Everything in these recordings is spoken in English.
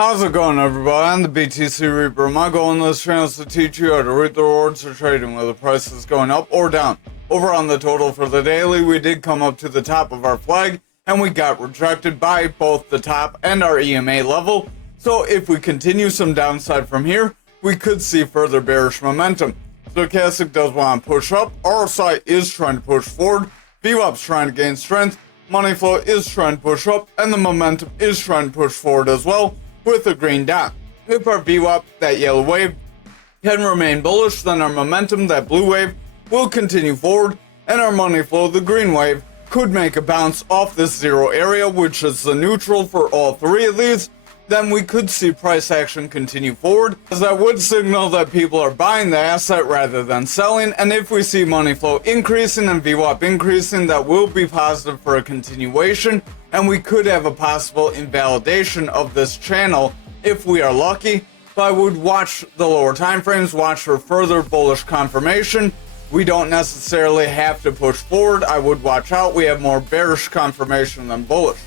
How's it going, everybody? I'm the BTC Reaper. My goal in this channel is to teach you how to reap the rewards of trading, whether the price is going up or down. Over on the total for the daily, we did come up to the top of our flag, and we got rejected by both the top and our EMA level. So if we continue some downside from here, we could see further bearish momentum. Stochastic does want to push up, RSI is trying to push forward, VWAP's trying to gain strength, money flow is trying to push up, and the momentum is trying to push forward as well, with a green dot. If our VWAP, that yellow wave, can remain bullish, then our momentum, that blue wave, will continue forward, and our money flow, the green wave, could make a bounce off this zero area, which is the neutral for all three of these. Then we could see price action continue forward, as that would signal that people are buying the asset rather than selling, and if we see money flow increasing and VWAP increasing, that will be positive for a continuation, and we could have a possible invalidation of this channel if we are lucky. But I would watch the lower time frames, watch for further bullish confirmation. We don't necessarily have to push forward. I would watch out. We have more bearish confirmation than bullish.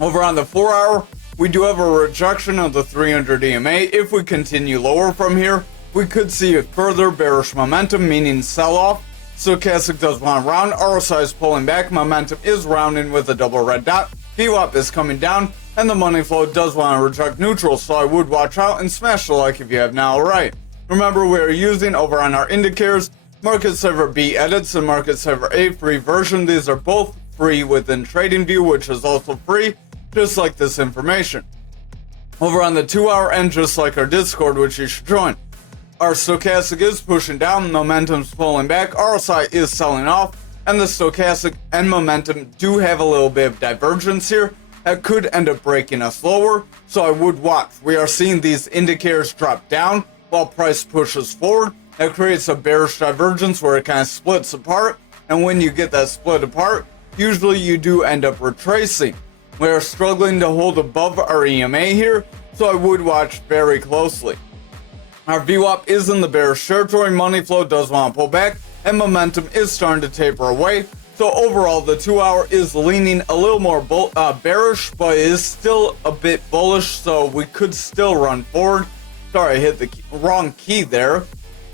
Over on the 4 hour, we do have a rejection of the 300 EMA. If we continue lower from here, we could see a further bearish momentum, meaning sell-off. Stochastic does want to round, RSI is pulling back, momentum is rounding with a double red dot, VWAP is coming down, and the money flow does want to reject neutral, so I would watch out and smash the like if you have not already. Remember, we are using over on our indicators, Market Saver B edits and Market Saver A free version. These are both free within TradingView, which is also free, just like this information. Over on the 2 hour and just like our Discord, which you should join, our stochastic is pushing down, momentum's pulling back, RSI is selling off, and the stochastic and momentum do have a little bit of divergence here that could end up breaking us lower, so I would watch. We are seeing these indicators drop down while price pushes forward. That creates a bearish divergence where it kind of splits apart, and when you get that split apart, usually you do end up retracing. We are struggling to hold above our EMA here, so I would watch very closely. Our VWAP is in the bearish territory, money flow does want to pull back, and momentum is starting to taper away. So overall, the 2 hour is leaning a little more bearish, but it is still a bit bullish, so we could still run forward. Sorry, I hit the wrong key there.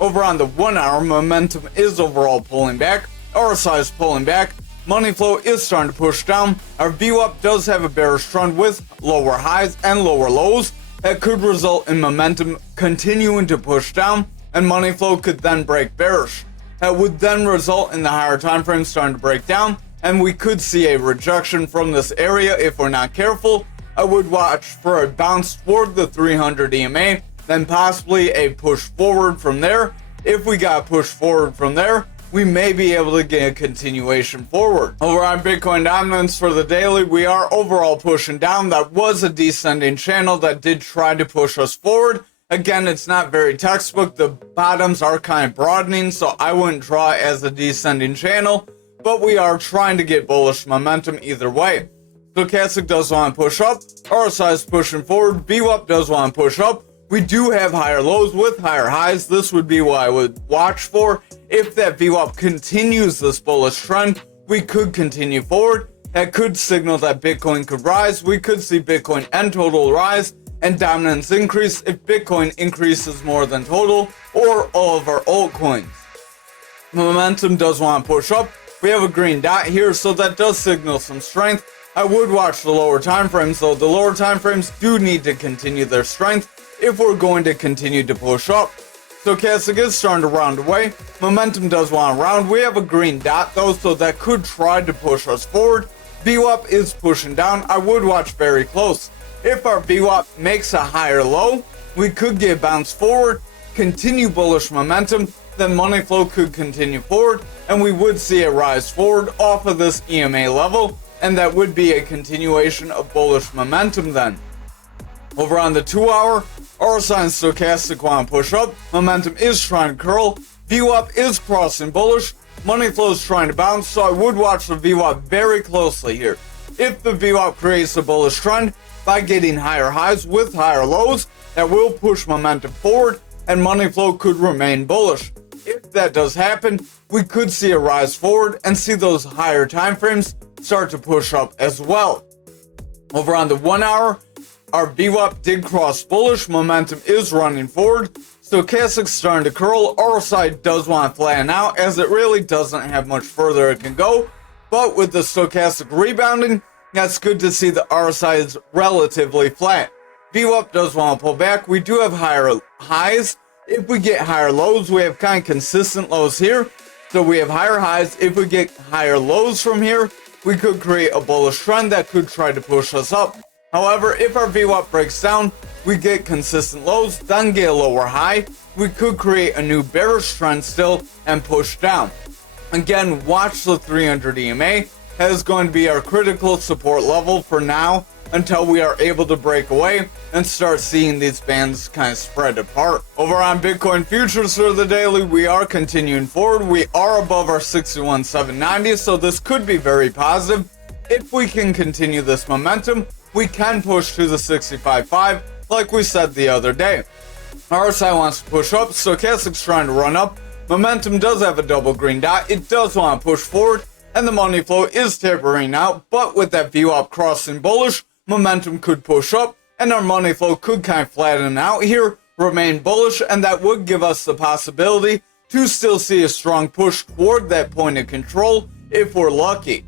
Over on the 1 hour, momentum is overall pulling back, RSI is pulling back, money flow is starting to push down. Our VWAP does have a bearish trend with lower highs and lower lows. That could result in momentum continuing to push down, and money flow could then break bearish. That would then result in the higher time frame starting to break down, and we could see a rejection from this area if we're not careful. I would watch for a bounce toward the 300 EMA, then possibly a push forward from there. If we got a push forward from there, we may be able to get a continuation forward. Over on Bitcoin dominance for the daily, we are overall pushing down. That was a descending channel that did try to push us forward. Again, it's not very textbook. The bottoms are kind of broadening, so I wouldn't draw it as a descending channel, but we are trying to get bullish momentum either way. Stochastic does want to push up, RSI is pushing forward, VWAP does want to push up. We do have higher lows with higher highs. This would be what I would watch for. If that VWAP continues this bullish trend, we could continue forward. That could signal that Bitcoin could rise. We could see Bitcoin and total rise and dominance increase if Bitcoin increases more than total or all of our altcoins. Momentum does want to push up. We have a green dot here, so that does signal some strength. I would watch the lower time frames, though. The lower time frames do need to continue their strength if we're going to continue to push up. Stochastic is starting to round away. Momentum does want to round. We have a green dot though, so that could try to push us forward. VWAP is pushing down. I would watch very close. If our VWAP makes a higher low, we could get bounced forward, continue bullish momentum, then money flow could continue forward, and we would see a rise forward off of this EMA level, and that would be a continuation of bullish momentum then. Over on the 2 hour, RSI and stochastic want to push up, momentum is trying to curl, VWAP is crossing bullish, money flow is trying to bounce, so I would watch the VWAP very closely here. If the VWAP creates a bullish trend by getting higher highs with higher lows, that will push momentum forward and money flow could remain bullish. If that does happen, we could see a rise forward and see those higher time frames start to push up as well. Over on the 1 hour, our VWAP did cross bullish. Momentum is running forward. Stochastic's starting to curl. RSI does want to flatten out as it really doesn't have much further it can go. But with the stochastic rebounding, that's good to see the RSI is relatively flat. VWAP does want to pull back. We do have higher highs. If we get higher lows, we have kind of consistent lows here. So we have higher highs. If we get higher lows from here, we could create a bullish trend that could try to push us up. However, if our VWAP breaks down, we get consistent lows, then get a lower high, we could create a new bearish trend still and push down. Again, watch the 300 EMA. That is going to be our critical support level for now until we are able to break away and start seeing these bands kind of spread apart. Over on Bitcoin futures for the daily, we are continuing forward. We are above our 61,790, so this could be very positive. If we can continue this momentum, we can push to the 65.5 like we said the other day. RSI wants to push up, Stochastic's trying to run up. Momentum does have a double green dot. It does want to push forward, and the money flow is tapering out, but with that VWAP crossing bullish, momentum could push up, and our money flow could kind of flatten out here, remain bullish, and that would give us the possibility to still see a strong push toward that point of control if we're lucky.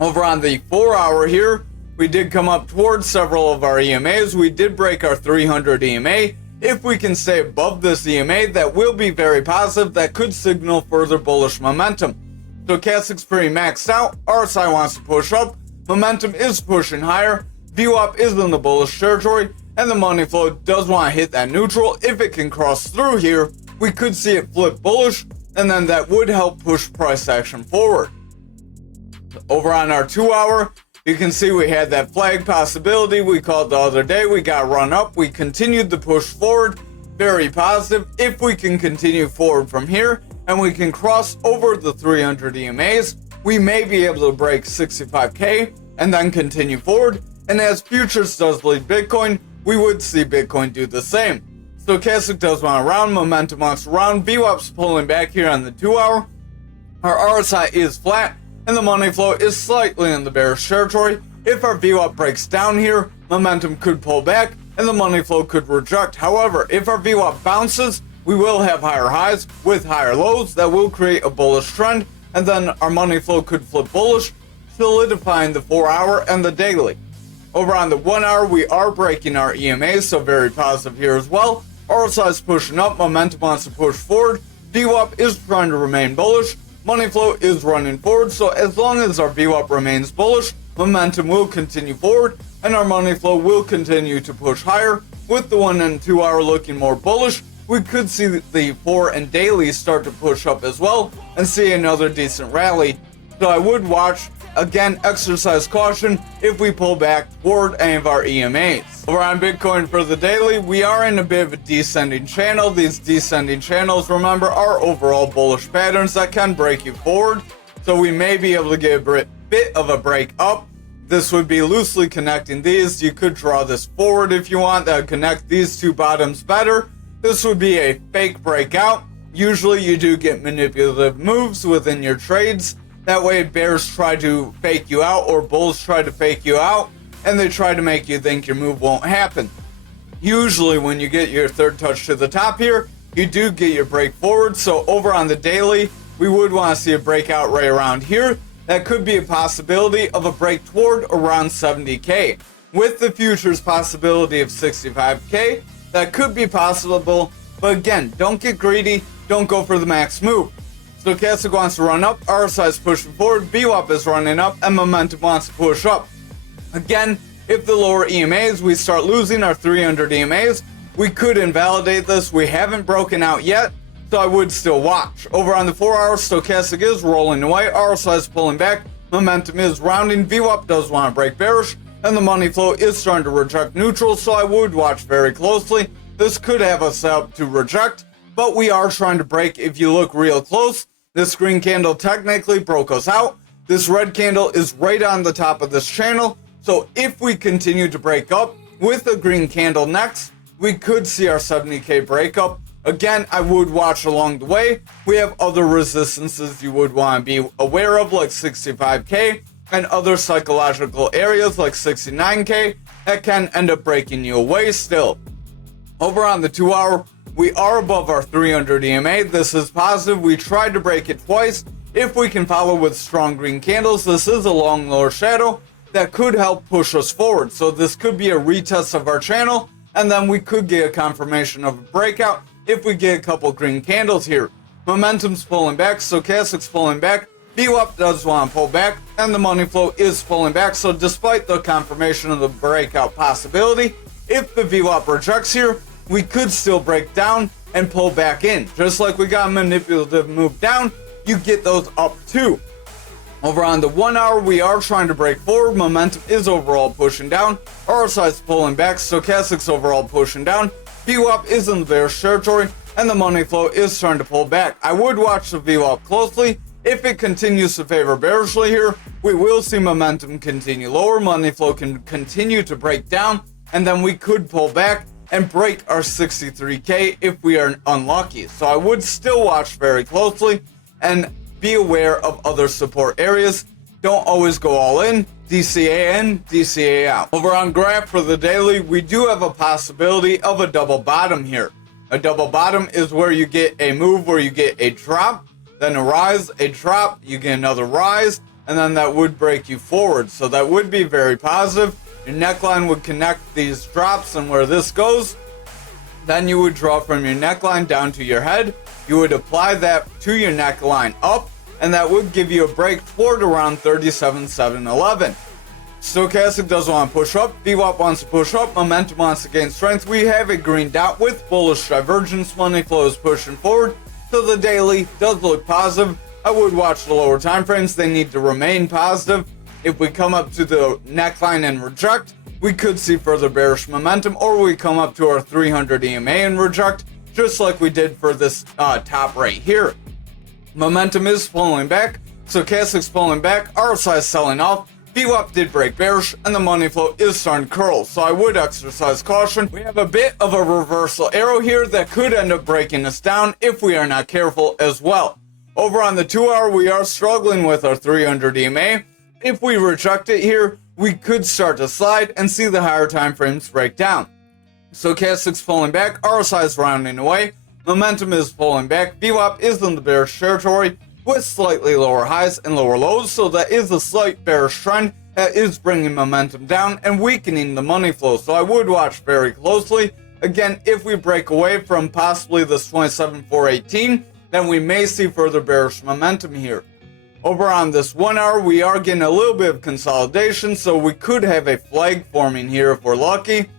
Over on the 4 hour here, we did come up towards several of our EMAs. We did break our 300 EMA. If we can stay above this EMA, that will be very positive. That could signal further bullish momentum. Stochastic's pretty maxed out. RSI wants to push up. Momentum is pushing higher. VWAP is in the bullish territory, and the money flow does want to hit that neutral. If it can cross through here, we could see it flip bullish, and then that would help push price action forward. Over on our 2 hour, you can see we had that flag possibility we called the other day. We got run up. We continued to push forward. Very positive. If we can continue forward from here and we can cross over the 300 EMAs, we may be able to break 65K and then continue forward. And as futures does lead Bitcoin, we would see Bitcoin do the same. Stochastic does want to round. Momentum wants to round. VWAP's pulling back here on the 2 hour. Our RSI is flat, and the money flow is slightly in the bearish territory. If our VWAP breaks down here, momentum could pull back and the money flow could reject. However, if our VWAP bounces, we will have higher highs with higher lows that will create a bullish trend, and then our money flow could flip bullish, solidifying the 4 hour and the daily. Over on the 1 hour, we are breaking our EMAs, so very positive here as well. RSI is pushing up, momentum wants to push forward. VWAP is trying to remain bullish. Money flow is running forward, so as long as our VWAP remains bullish, momentum will continue forward, and our money flow will continue to push higher. With the 1 and 2 hour looking more bullish, we could see the 4 and daily start to push up as well, and see another decent rally. So I would watch, again, exercise caution if we pull back toward any of our EMAs. Over on Bitcoin for the daily, we are in a bit of a descending channel. These descending channels, remember, are overall bullish patterns that can break you forward. So we may be able to get a bit of a break up. This would be loosely connecting these. You could draw this forward if you want. That would connect these two bottoms better. This would be a fake breakout. Usually you do get manipulative moves within your trades. That way bears try to fake you out or bulls try to fake you out, and they try to make you think your move won't happen. Usually when you get your third touch to the top here, you do get your break forward. So over on the daily, we would want to see a breakout right around here. That could be a possibility of a break toward around 70K. With the futures possibility of 65K, that could be possible, but again, don't get greedy, don't go for the max move. Stochastic wants to run up, RSI is pushing forward, VWAP is running up, and momentum wants to push up. Again, if the lower EMAs, we start losing our 300 EMAs, we could invalidate this. We haven't broken out yet, so I would still watch. Over on the 4 hour, Stochastic is rolling away, RSI is pulling back, momentum is rounding, VWAP does want to break bearish, and the money flow is starting to reject neutral, so I would watch very closely. This could have us set up to reject, but we are trying to break. If you look real close, this green candle technically broke us out. This red candle is right on the top of this channel. So if we continue to break up with a green candle next, we could see our 70K breakup. Again, I would watch along the way. We have other resistances you would want to be aware of, like 65K and other psychological areas like 69K that can end up breaking you away still. Over on the 2 hour, we are above our 300 EMA. This is positive. We tried to break it twice. If we can follow with strong green candles, this is a long lower shadow that could help push us forward. So this could be a retest of our channel, and then we could get a confirmation of a breakout if we get a couple green candles here. Momentum's pulling back, stochastic's pulling back, VWAP does want to pull back, and the money flow is pulling back. So despite the confirmation of the breakout possibility, if the VWAP rejects here, we could still break down and pull back in. Just like we got a manipulative move down, you get those up too. Over on the 1 hour, we are trying to break forward. Momentum is overall pushing down. RSI's pulling back. Stochastic's overall pushing down. VWAP is in the bearish territory, and the money flow is starting to pull back. I would watch the VWAP closely. If it continues to favor bearishly here, we will see momentum continue lower. Money flow can continue to break down, and then we could pull back and break our 63K if we are unlucky. So I would still watch very closely and be aware of other support areas. Don't always go all in. DCA in, DCA out. Over on graph for the daily, we do have a possibility of a double bottom here. A double bottom is where you get a move where you get a drop, then a rise, a drop, you get another rise, and then that would break you forward. So that would be very positive. Your neckline would connect these drops, and where this goes, then you would draw from your neckline down to your head. You would apply that to your neckline up, and that would give you a break toward around 37,711. Stochastic does want to push up, VWAP wants to push up, momentum wants to gain strength. We have a green dot with bullish divergence. Money flow is pushing forward, so the daily does look positive. I would watch the lower time frames. They need to remain positive. If we come up to the neckline and reject, we could see further bearish momentum, or we come up to our 300 EMA and reject, just like we did for this top right here. Momentum is pulling back, stochastic's pulling back, RSI is selling off, VWAP did break bearish, and the money flow is starting to curl, so I would exercise caution. We have a bit of a reversal arrow here that could end up breaking us down if we are not careful as well. Over on the 2 hour, we are struggling with our 300 EMA. If we reject it here, we could start to slide and see the higher time frames break down. Stochastic's pulling back, RSI is rounding away, momentum is pulling back, VWAP is in the bearish territory with slightly lower highs and lower lows, so that is a slight bearish trend that is bringing momentum down and weakening the money flow. So I would watch very closely. Again, if we break away from possibly this 27,418, then we may see further bearish momentum here. Over on this 1 hour, we are getting a little bit of consolidation, so we could have a flag forming here if we're lucky.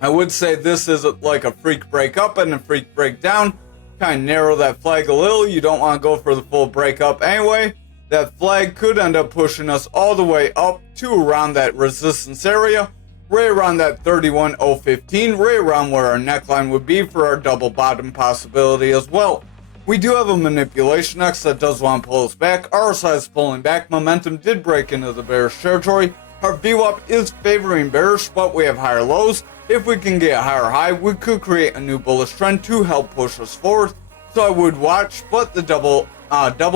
I would say this is like a freak break up and a freak break down. Kind of narrow that flag a little. You don't want to go for the full break up anyway. That flag could end up pushing us all the way up to around that resistance area, right around that 31,015, right around where our neckline would be for our double bottom possibility as well. We do have a manipulation X that does want to pull us back. RSI is pulling back. Momentum did break into the bearish territory. Our VWAP is favoring bearish, but we have higher lows. If we can get a higher high, we could create a new bullish trend to help push us forward. So I would watch, but the double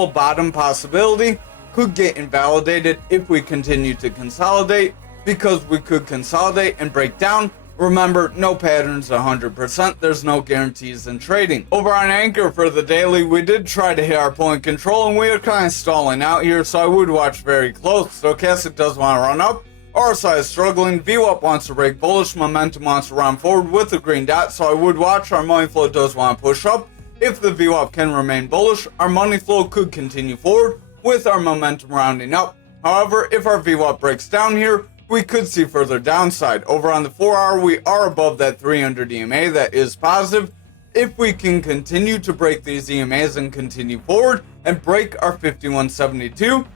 bottom possibility could get invalidated if we continue to consolidate, because we could consolidate and break down. Remember, no patterns 100%, there's no guarantees in trading. Over on ankr for the daily, we did try to hit our point control and we are kind of stalling out here, so I would watch very close. Stochastic does want to run up, RSI is struggling, VWAP wants to break bullish, momentum wants to round forward with a green dot, so I would watch. Our money flow does want to push up. If the VWAP can remain bullish, our money flow could continue forward with our momentum rounding up. However, if our VWAP breaks down here, we could see further downside. Over on the 4 hour, we are above that 300 EMA. That is positive. If we can continue to break these EMAs and continue forward and break our 5172,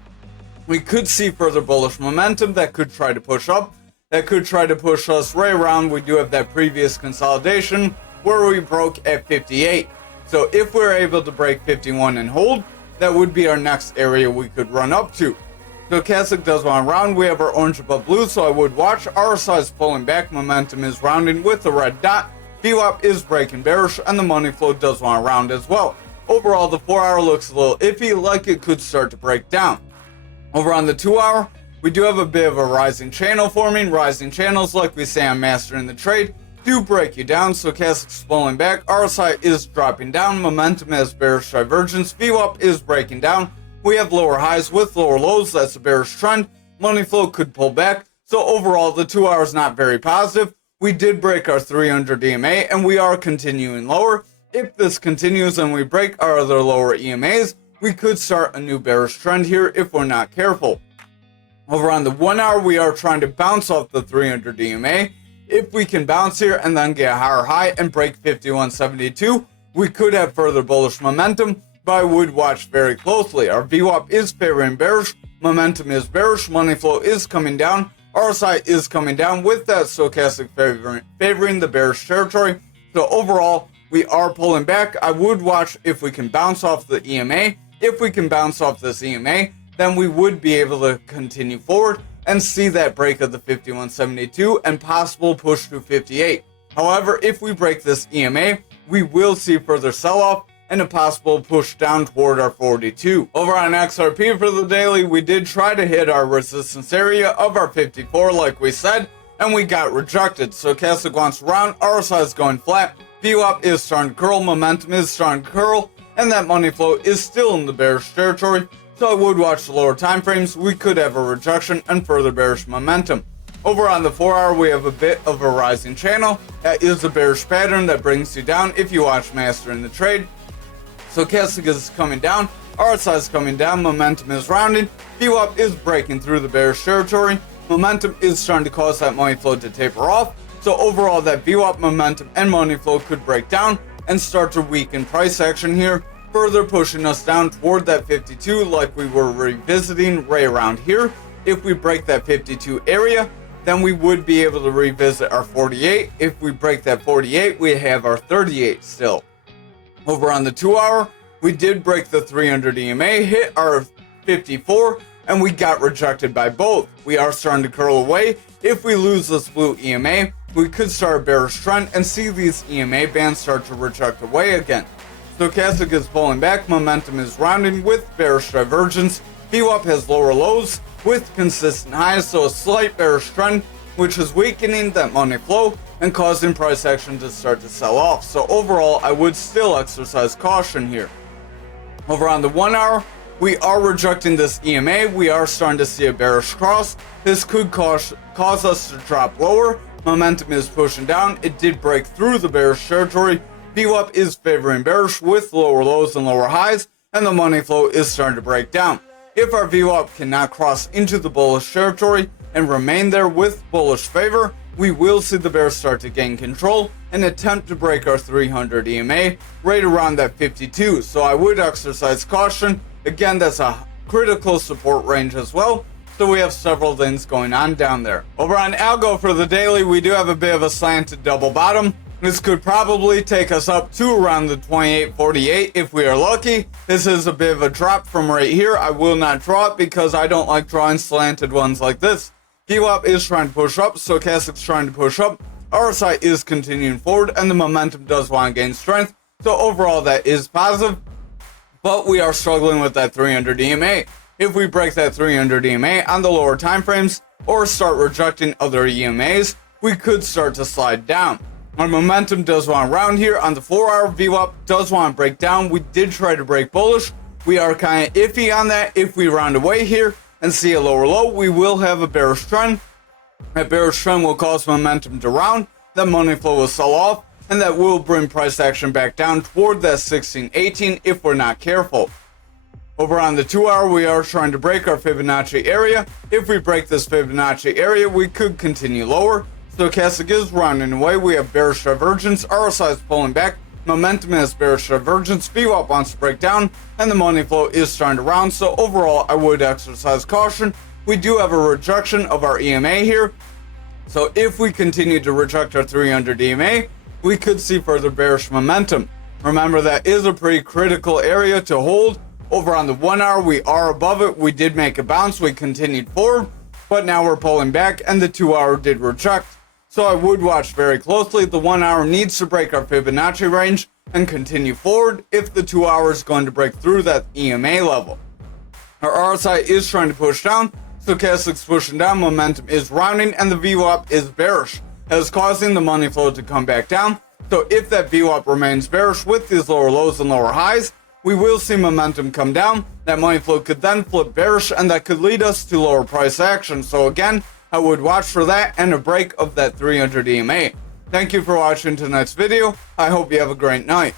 we could see further bullish momentum that could try to push up. That could try to push us right around. We do have that previous consolidation where we broke at 58. So if we're able to break 51 and hold, that would be our next area we could run up to. Stochastic does want to round. We have our orange above blue, so I would watch. RSI is pulling back. Momentum is rounding with the red dot. VWAP is breaking bearish, and the money flow does want to round as well. Overall, the 4 hour looks a little iffy, like it could start to break down. Over on the 2 hour, we do have a bit of a rising channel forming. Rising channels, like we say on Mastering the Trade, do break you down. Stochastic's pulling back, RSI is dropping down, momentum has bearish divergence, VWAP is breaking down. We have lower highs with lower lows, that's a bearish trend. Money flow could pull back. So overall, the 2 hours not very positive. We did break our 300 EMA and we are continuing lower. If this continues and we break our other lower EMAs, we could start a new bearish trend here if we're not careful. Over on the 1 hour, we are trying to bounce off the 300 EMA. If we can bounce here and then get a higher high and break 51.72, we could have further bullish momentum, but I would watch very closely. Our VWAP is favoring bearish, momentum is bearish, money flow is coming down, RSI is coming down, with that stochastic favoring the bearish territory. So overall, we are pulling back. I would watch if we can bounce off the EMA. If we can bounce off this EMA, then we would be able to continue forward and see that break of the 51.72 and possible push to 58. However, if we break this EMA, we will see further sell-off and a possible push down toward our 42. Over on XRP for the daily, we did try to hit our resistance area of our 54 like we said, and we got rejected. Stochastic wants around, RSI is going flat, VWAP is starting to curl, momentum is starting to curl, and that money flow is still in the bearish territory. So I would watch the lower time frames. We could have a rejection and further bearish momentum. Over on the 4 hour, we have a bit of a rising channel. That is a bearish pattern that brings you down if you watch Mastering the Trade. Stochastic is coming down, RSI is coming down, momentum is rounding, VWAP is breaking through the bearish territory, momentum is starting to cause that money flow to taper off. So overall, that VWAP momentum and money flow could break down and start to weaken price action here, further pushing us down toward that 52 like we were revisiting right around here. If we break that 52 area, then we would be able to revisit our 48. If we break that 48, we have our 38 still. Over on the 2 hour, we did break the 300 EMA, hit our 54, and we got rejected by both. We are starting to curl away. If we lose this blue EMA, we could start a bearish trend and see these EMA bands start to reject away again. Stochastic is pulling back, momentum is rounding with bearish divergence, VWAP has lower lows with consistent highs, so a slight bearish trend, which is weakening that money flow and causing price action to start to sell off. So overall, I would still exercise caution here. Over on the 1 hour, we are rejecting this EMA. We are starting to see a bearish cross. This could cause us to drop lower. Momentum is pushing down. It did break through the bearish territory. VWAP is favoring bearish with lower lows and lower highs, and the money flow is starting to break down. If our VWAP cannot cross into the bullish territory and remain there with bullish favor, we will see the bears start to gain control and attempt to break our 300 EMA right around that 52. So I would exercise caution. Again, that's a critical support range as well. So we have several things going on down there. Over on algo for the daily, we do have a bit of a slanted double bottom. This could probably take us up to around the 28.48 if we are lucky. This is a bit of a drop from right here. I will not draw it because I don't like drawing slanted ones like this. VWAP is trying to push up, Stochastic's trying to push up, RSI is continuing forward, and the momentum does want to gain strength. So overall, that is positive, but we are struggling with that 300 EMA. If we break that 300 EMA on the lower time frames or start rejecting other EMAs, we could start to slide down. Our momentum does want to round here on the 4 hour. VWAP does want to break down. We did try to break bullish. We are kind of iffy on that. If we round away here and see a lower low, we will have a bearish trend. That bearish trend will cause momentum to round. That money flow will sell off, and that will bring price action back down toward that 16.18 if we're not careful. Over on the 2 hour, we are trying to break our Fibonacci area. If we break this Fibonacci area, we could continue lower. Stochastic is rounding away. We have bearish divergence. RSI is pulling back. Momentum has bearish divergence. VWAP wants to break down, and the money flow is starting to round. So overall, I would exercise caution. We do have a rejection of our EMA here. So if we continue to reject our 300 EMA, we could see further bearish momentum. Remember, that is a pretty critical area to hold. Over on the 1 hour, we are above it. We did make a bounce. We continued forward, but now we're pulling back, and the 2 hour did reject. So I would watch very closely. The 1 hour needs to break our Fibonacci range and continue forward if the 2 hour is going to break through that EMA level. Our RSI is trying to push down, stochastic's pushing down, momentum is rounding, and the VWAP is bearish, as causing the money flow to come back down. So if that VWAP remains bearish with these lower lows and lower highs, we will see momentum come down. That money flow could then flip bearish, and that could lead us to lower price action. So again, I would watch for that and a break of that 300 EMA. Thank you for watching tonight's video. I hope you have a great night.